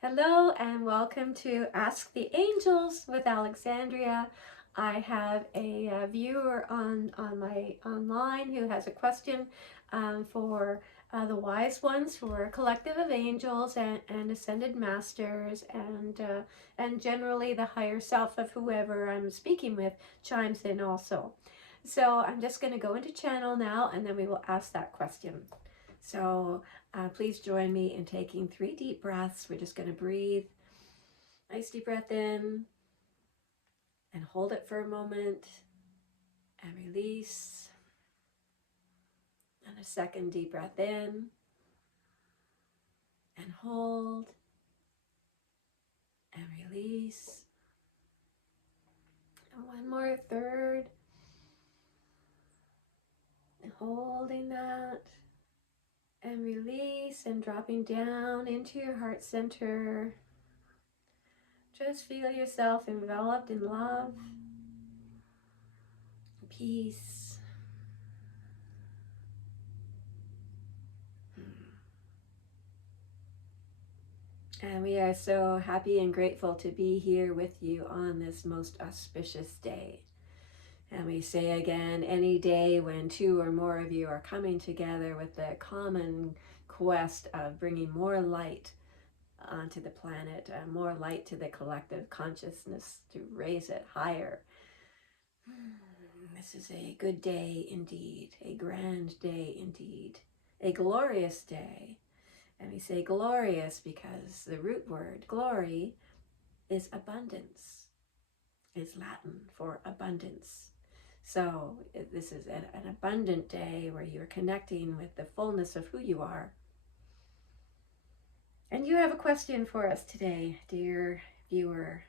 Hello and welcome to Ask the Angels with Alexandria. I have a viewer on my online who has a question for the wise ones, who are a collective of angels and ascended masters, and generally the higher self of whoever I'm speaking with chimes in also. So I'm just going to go into channel now, and then we will ask that question. So please join me in taking 3 deep breaths. We're just going to breathe. Nice deep breath in and hold it for a moment and release. And a second deep breath in and hold and release. And one more, third. And holding that and release and dropping down into your heart center. Just feel yourself enveloped in love, peace. And we are so happy and grateful to be here with you on this most auspicious day. And we say again, any day when 2 or more of you are coming together with the common quest of bringing more light onto the planet, more light to the collective consciousness to raise it higher. This is a good day indeed, a grand day indeed, a glorious day. And we say glorious because the root word glory is abundance, is Latin for abundance. So this is an abundant day where you're connecting with the fullness of who you are. And you have a question for us today, dear viewer.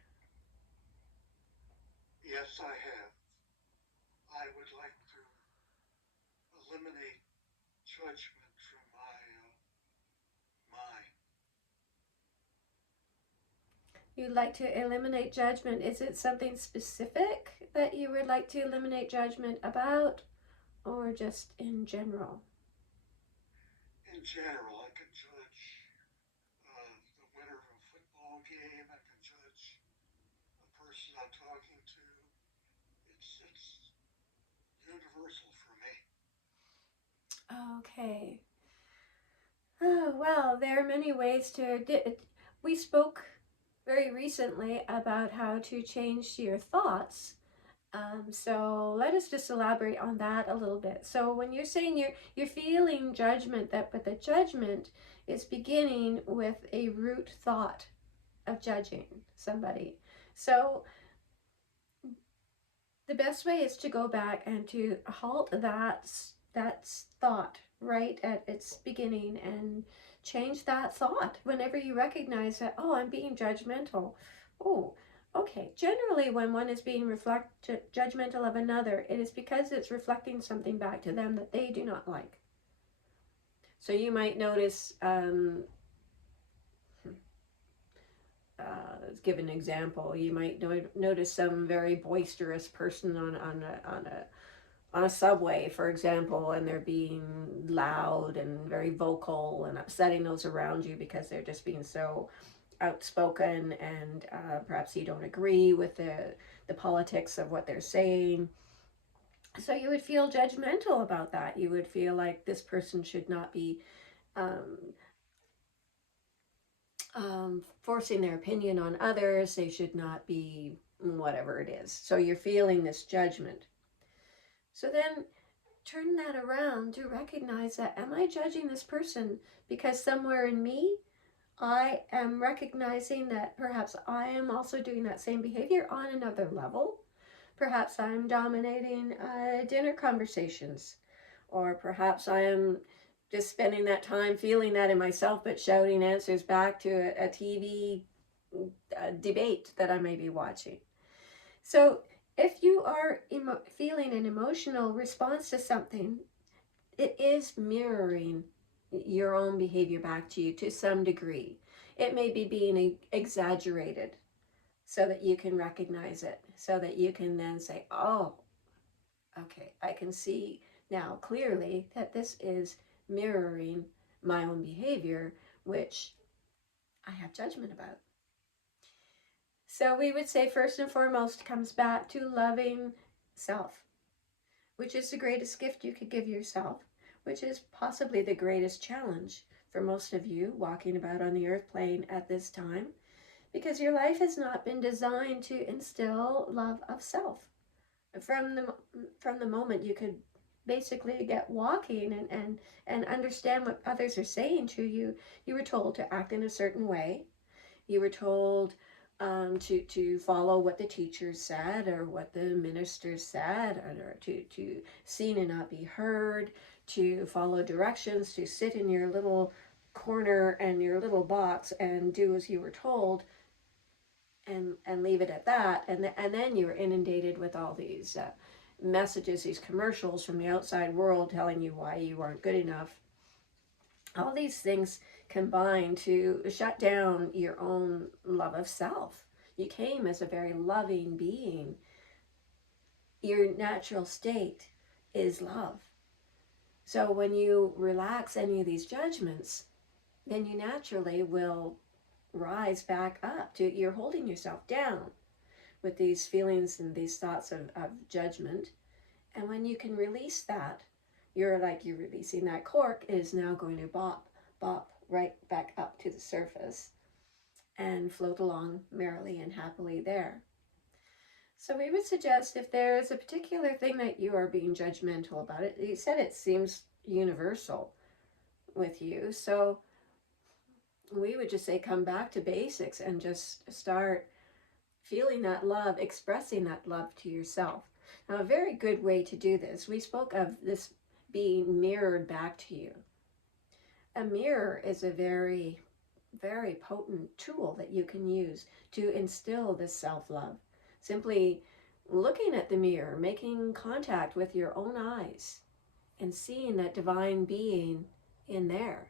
Yes, I have. I would like to eliminate judgment from my mind. You'd like to eliminate judgment. Is it something specific that you would like to eliminate judgment about, or just in general? In general, I can judge the winner of a football game. I can judge the person I'm talking to. It's universal for me. Okay. Oh, well, there are many ways to. We spoke very recently about how to change your thoughts. So let us just elaborate on that a little bit. So when you're saying you're feeling judgment, but the judgment is beginning with a root thought of judging somebody. So the best way is to go back and to halt that thought right at its beginning and change that thought whenever you recognize that, oh, I'm being judgmental. Oh, okay. Generally, when one is being judgmental of another, it is because it's reflecting something back to them that they do not like. So you might notice, let's give an example. You might notice some very boisterous person on a subway, for example, and they're being loud and very vocal and upsetting those around you because they're just being so outspoken, and perhaps you don't agree with the politics of what they're saying. So you would feel judgmental about that. You would feel like this person should not be um, forcing their opinion on others. They should not be whatever it is. So you're feeling this judgment. So then turn that around to recognize that, am I judging this person because somewhere in me I am recognizing that perhaps I am also doing that same behavior on another level? Perhaps I'm dominating dinner conversations, or perhaps I am just spending that time feeling that in myself but shouting answers back to a TV debate that I may be watching. So if you are feeling an emotional response to something, it is mirroring your own behavior back to you to some degree. It may be being exaggerated so that you can recognize it, so that you can then say, oh, okay, I can see now clearly that this is mirroring my own behavior, which I have judgment about. So we would say first and foremost comes back to loving self, which is the greatest gift you could give yourself, which is possibly the greatest challenge for most of you walking about on the earth plane at this time, because your life has not been designed to instill love of self. From the moment you could basically get walking and understand what others are saying to you, you were told to act in a certain way. You were told to follow what the teacher said or what the minister said, or to seen and not be heard, to follow directions, to sit in your little corner and your little box and do as you were told, and leave it at that. And then you were inundated with all these messages, these commercials from the outside world telling you why you weren't good enough. All these things combine to shut down your own love of self. You came as a very loving being. Your natural state is love. So when you relax any of these judgments, then you naturally will rise back up to, you're holding yourself down with these feelings and these thoughts of judgment. And when you can release that, you're releasing that cork. It is now going to bop right back up to the surface and float along merrily and happily there. So we would suggest, if there is a particular thing that you are being judgmental about, it, you said it seems universal with you, so we would just say come back to basics and just start feeling that love, expressing that love to yourself. Now, a very good way to do this, we spoke of this being mirrored back to you. A mirror is a very, very potent tool that you can use to instill this self-love. Simply looking at the mirror, making contact with your own eyes, and seeing that divine being in there,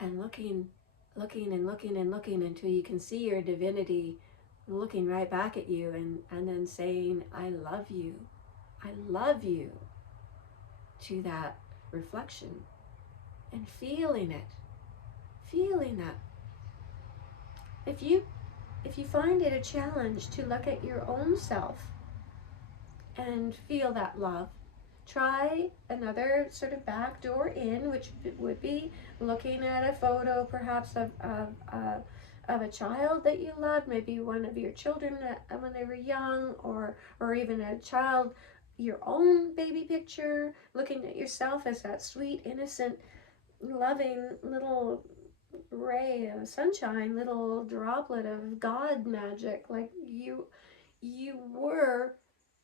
and looking until you can see your divinity looking right back at you, and then saying, I love you to that reflection, and feeling that. If you find it a challenge to look at your own self and feel that love, try another sort of back door in, which would be looking at a photo perhaps of a child that you loved, maybe one of your children when they were young, or even a child, your own baby picture, looking at yourself as that sweet, innocent, loving little ray of sunshine, little droplet of God magic. Like you were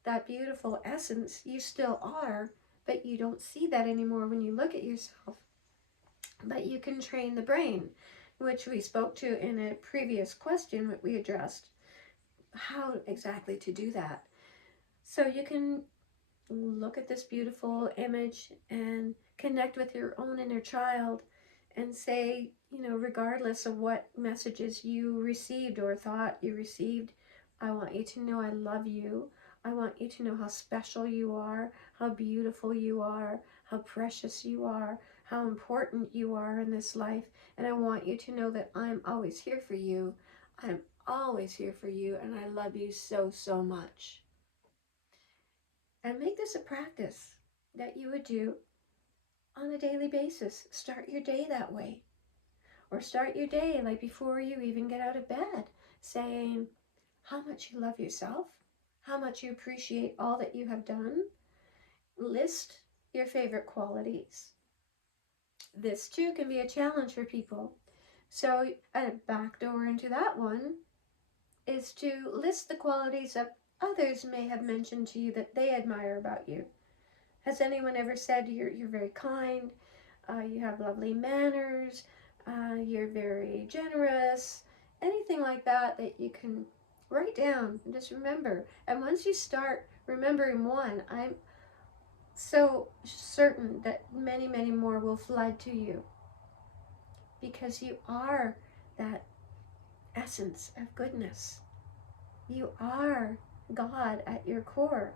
that beautiful essence. You still are, but you don't see that anymore when you look at yourself. But you can train the brain, which we spoke to in a previous question that we addressed, how exactly to do that. So you can look at this beautiful image and connect with your own inner child and say, regardless of what messages you received or thought you received, I want you to know I love you. I want you to know how special you are, how beautiful you are, how precious you are, how important you are in this life. And I want you to know that I'm always here for you. I'm always here for you, and I love you so, so much. And make this a practice that you would do on a daily basis. Start your day that way. Or start your day like before you even get out of bed, saying how much you love yourself, how much you appreciate all that you have done. List your favorite qualities. This too can be a challenge for people. So a back door into that one is to list the qualities that others may have mentioned to you that they admire about you. Has anyone ever said you're very kind, you have lovely manners, you're very generous, anything like that that you can write down and just remember. And once you start remembering one, I'm so certain that many, many more will flood to you, because you are that essence of goodness. You are God at your core.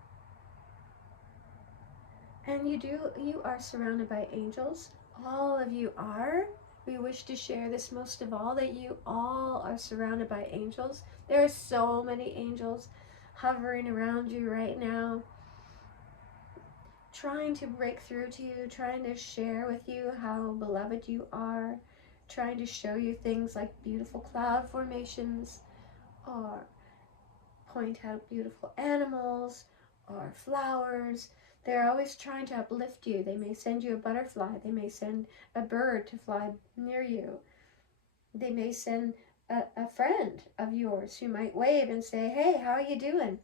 And you are surrounded by angels. All of you are. We wish to share this most of all, that you all are surrounded by angels. There are so many angels hovering around you right now, trying to break through to you, trying to share with you how beloved you are, trying to show you things like beautiful cloud formations, or point out beautiful animals or flowers. They're always trying to uplift you. They may send you a butterfly. They may send a bird to fly near you. They may send a friend of yours who might wave and say, "Hey, how are you doing?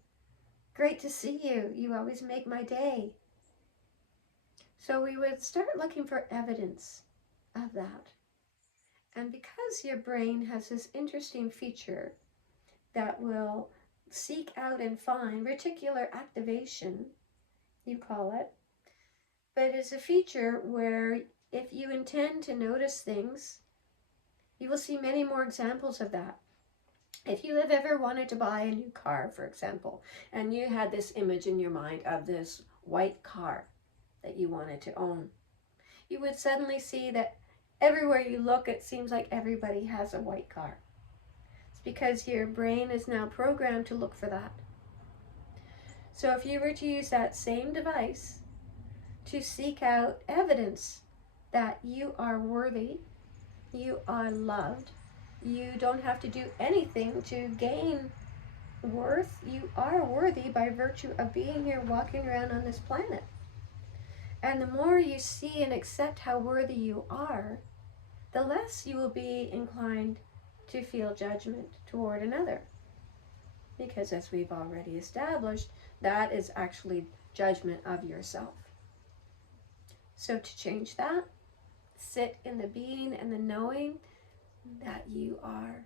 Great to see you. You always make my day." So we would start looking for evidence of that. And because your brain has this interesting feature that will seek out and find reticular activation, you call it, but it's a feature where if you intend to notice things, you will see many more examples of that. If you have ever wanted to buy a new car, for example, and you had this image in your mind of this white car that you wanted to own, you would suddenly see that everywhere you look, it seems like everybody has a white car. It's because your brain is now programmed to look for that. So if you were to use that same device to seek out evidence that you are worthy, you are loved, you don't have to do anything to gain worth, you are worthy by virtue of being here walking around on this planet. And the more you see and accept how worthy you are, the less you will be inclined to feel judgment toward another. Because as we've already established, that is actually judgment of yourself. So to change that, sit in the being and the knowing that you are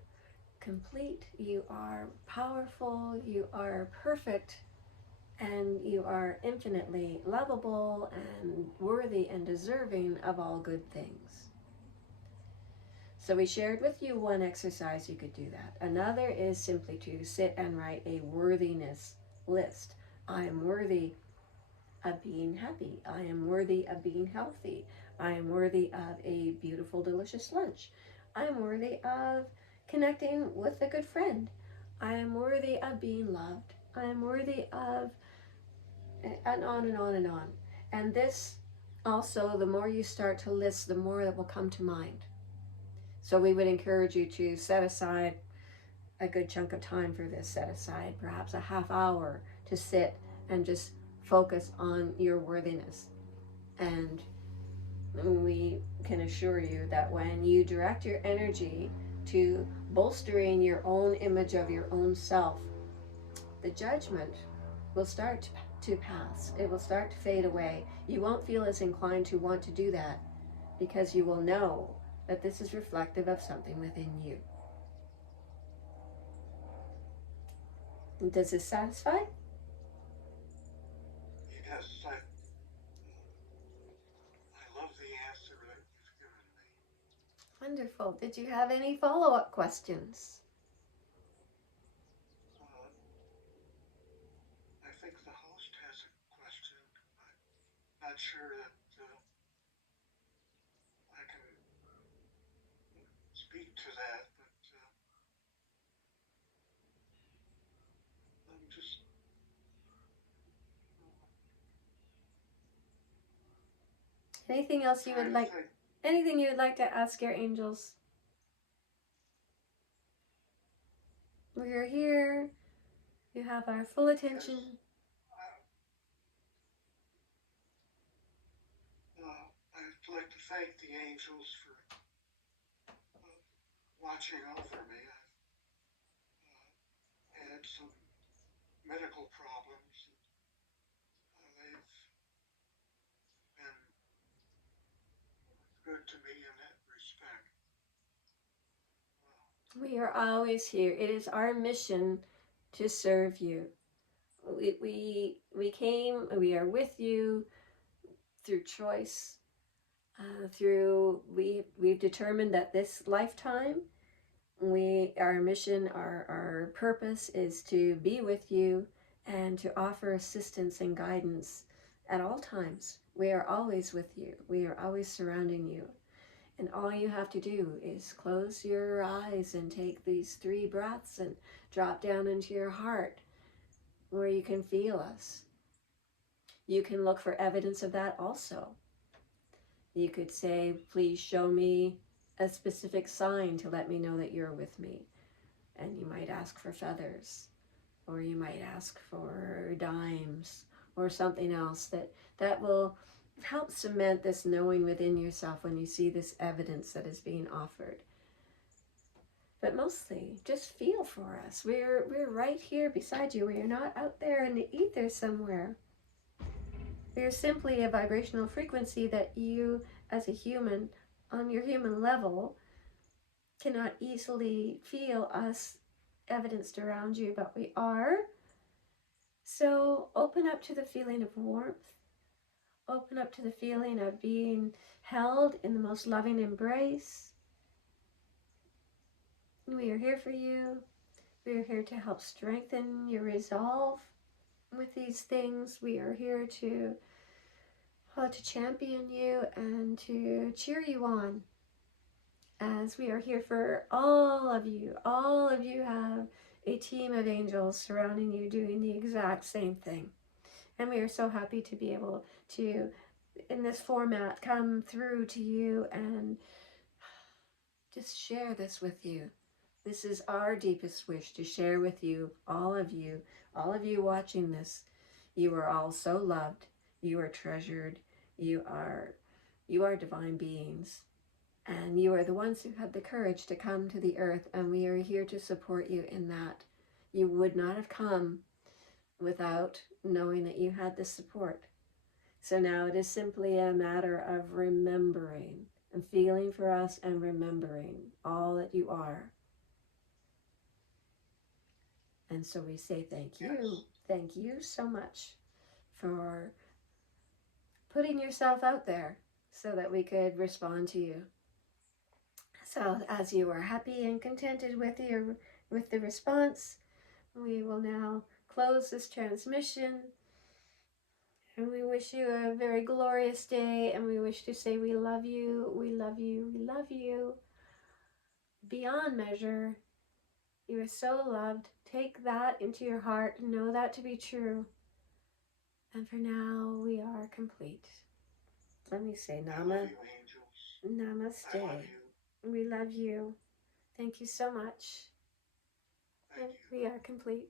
complete, you are powerful, you are perfect, and you are infinitely lovable and worthy and deserving of all good things. So we shared with you one exercise you could do that. Another is simply to sit and write a worthiness list. I am worthy of being happy. I am worthy of being healthy. I am worthy of a beautiful, delicious lunch. I am worthy of connecting with a good friend. I am worthy of being loved. I am worthy of, and on and on and on. And this also, the more you start to list, the more that will come to mind. So we would encourage you to set aside a good chunk of time for this. Set aside perhaps a half hour to sit and just focus on your worthiness. And we can assure you that when you direct your energy to bolstering your own image of your own self, the judgment will start to pass. It will start to fade away. You won't feel as inclined to want to do that because you will know that this is reflective of something within you. Does this satisfy? Yes, I love the answer that you've given me. Wonderful. Did you have any follow-up questions? Uh, I think the host has a question. I'm not sure that I can speak to that, but I'm just. Anything else you would like? Anything you would like to ask your angels? We're here. You have our full attention. Yes, I'd like to thank the angels for watching over me. I've had some medical problems. They've been good to me in that respect. We are always here. It is our mission to serve you. We came, we are with you through choice, we've determined that this lifetime, our mission, our purpose is to be with you and to offer assistance and guidance at all times. We are always with you. We are always surrounding you. And all you have to do is close your eyes and take these 3 breaths and drop down into your heart where you can feel us. You can look for evidence of that also. You could say, please show me a specific sign to let me know that you're with me. And you might ask for feathers, or you might ask for dimes, or something else that will help cement this knowing within yourself when you see this evidence that is being offered. But mostly, just feel for us. We're right here beside you. We are not out there in the ether somewhere. We are simply a vibrational frequency that you, as a human, on your human level, cannot easily feel us evidenced around you, but we are. So open up to the feeling of warmth. Open up to the feeling of being held in the most loving embrace. We are here for you. We are here to help strengthen your resolve with these things. We are here to champion you and to cheer you on, as we are here for all of you. All of you have a team of angels surrounding you doing the exact same thing. And we are so happy to be able to, in this format, come through to you and just share this with you. This is our deepest wish, to share with you, all of you watching this. You are all so loved. You are treasured. You are divine beings. And you are the ones who had the courage to come to the earth, and we are here to support you in that. You would not have come without knowing that you had this support. So now it is simply a matter of remembering and feeling for us and remembering all that you are. And so we say thank you. Yes. Thank you so much for putting yourself out there so that we could respond to you. So as you are happy and contented with the response, we will now close this transmission. And we wish you a very glorious day, and we wish to say we love you, we love you, we love you beyond measure. You are so loved. Take that into your heart. Know that to be true. And for now, we are complete. Let me say I love you, angels. Namaste. I love you. We love you. Thank you so much. Thank And you. we are complete.